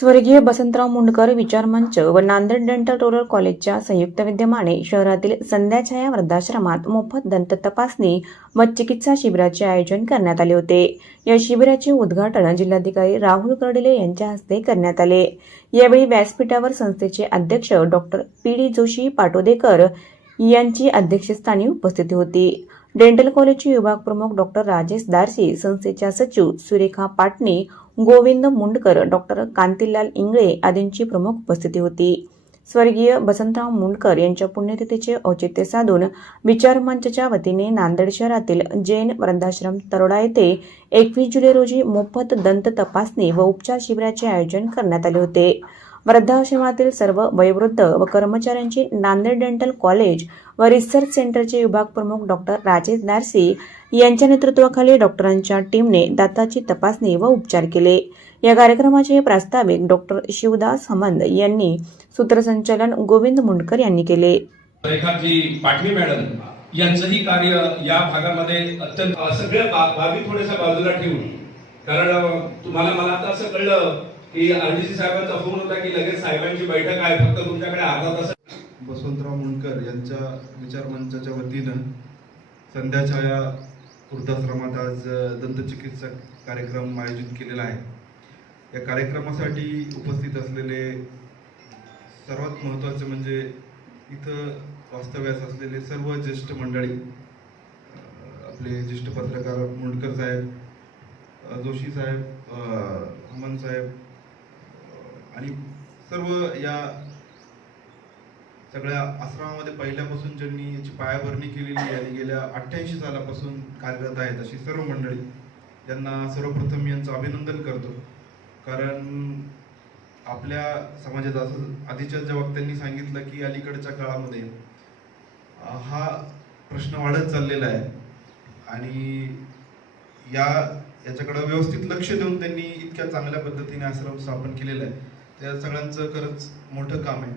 स्वर्गीय बसंतराव मुंडकर विचारमंच व Nanded dental rural कॉलेजच्या संयुक्त विद्यमाने शहरातील संध्याछाया वृद्धाश्रमात मोफत दंत तपासणी व चिकित्सा शिबिराचे आयोजन करण्यात आले होते. या शिबिराचे उद्घाटन जिल्हाधिकारी राहुल कर्डिले यांच्या हस्ते करण्यात आले. यावेळी व्यासपीठावर संस्थेचे अध्यक्ष doctor P D Joshi Patodekar यांची अध्यक्षस्थानी उपस्थिती होती. डेंटल कॉलेजचे विभाग प्रमुख डॉक्टर राजेश दारसी संस्थेच्या सचिव सुरेखा पाटणे गोविंद मुंडकर डॉक्टर कांतीलाल इंगळे आदींची प्रमुख उपस्थिती होती. स्वर्गीय वसंतराव मुंडकर यांच्या पुण्यतिथीचे औचित्य साधून विचार मंचच्या वतीने नांदेड शहरातील जैन वृद्धाश्रम तरोडा येथे एकवीस जुलै रोजी मोफत दंत तपासणी व उपचार शिबिराचे आयोजन करण्यात आले होते. वृद्धाश्रमातील सर्व वयोवृद्ध व कर्मचाऱ्यांची नांदेड डेंटल कॉलेज व रिसर्च सेंटरचे विभाग प्रमुख डॉक्टर राजेश नारसी यांच्या नेतृत्वाखाली डॉक्टरांच्या टीमने दाताची तपासणी व उपचार केले. या कार्यक्रमाचे प्रास्ताविक डॉक्टर शिवदास हमंद यांनी सूत्रसंचालन गोविंद मुंडकर यांनी केले. पाटणी मॅडम यांचंही कार्य या भागामध्ये अत्यंत सगळ्या बाबी थोड्याशा बाजूला ठेवून. कारण तुम्हाला मला आता असं कळलं की आरडीसी साहेबांचा फोन होता की लगेच साहेबांची बैठक आहे फक्त तुमच्याकडे अर्धा तास वसंतराव मुंडकर यांच्या विचारमंचाच्या वतीनं संध्याछाया वृद्धाश्रमात आज दंतचिकित्सक कार्यक्रम आयोजित केलेला आहे. या कार्यक्रमासाठी उपस्थित असलेले सर्वात महत्त्वाचे म्हणजे इथं वास्तव्यास असलेले सर्व ज्येष्ठ मंडळी आपले ज्येष्ठ पत्रकार मुंडकर साहेब जोशी साहेब हमन साहेब आणि सर्व या सगळ्या आश्रमामध्ये पहिल्यापासून ज्यांनी याची पायाभरणी केलेली आहे आणि गेल्या अठ्ठ्याऐंशी सालापासून कार्यरत आहेत अशी सर्व मंडळी यांना सर्वप्रथम यांचं अभिनंदन करतो. कारण आपल्या समाजात असं आधीच्या ज्या वक्त्यांनी सांगितलं की अलीकडच्या काळामध्ये हा प्रश्न वाढत चाललेला आहे. आणि या याच्याकडं व्यवस्थित लक्ष देऊन त्यांनी इतक्या चांगल्या पद्धतीने आश्रम स्थापन केलेला आहे. त्या सगळ्यांचं खरंच मोठं काम आहे.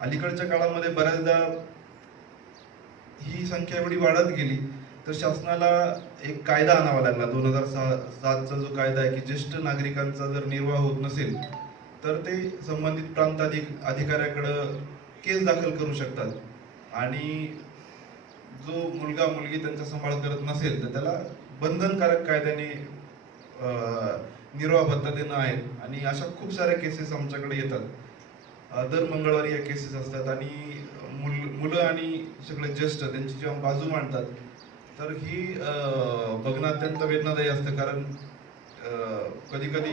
अलीकडच्या काळामध्ये बऱ्याचदा ही संख्या एवढी वाढत गेली तर शासनाला एक कायदा आणावा लागला. दोन हजार सहा सातचा जो कायदा आहे की ज्येष्ठ नागरिकांचा जर निर्वाह होत नसेल तर ते संबंधित प्रांत अधिक अधिकाऱ्याकडं केस दाखल करू शकतात. आणि जो मुलगा मुलगी त्यांचा सांभाळ करत नसेल तर त्याला बंधनकारक कायद्याने निर्वाह पद्धतीनं आहेत. आणि अशा खूप साऱ्या केसेस आमच्याकडे येतात. दर मंगळवारी या केसेस असतात. आणि मुल मुलं आणि सगळे ज्येष्ठ त्यांची जेव्हा बाजू मांडतात तर ही बघणं अत्यंत वेदनादायी असतं. कारण कधी कधी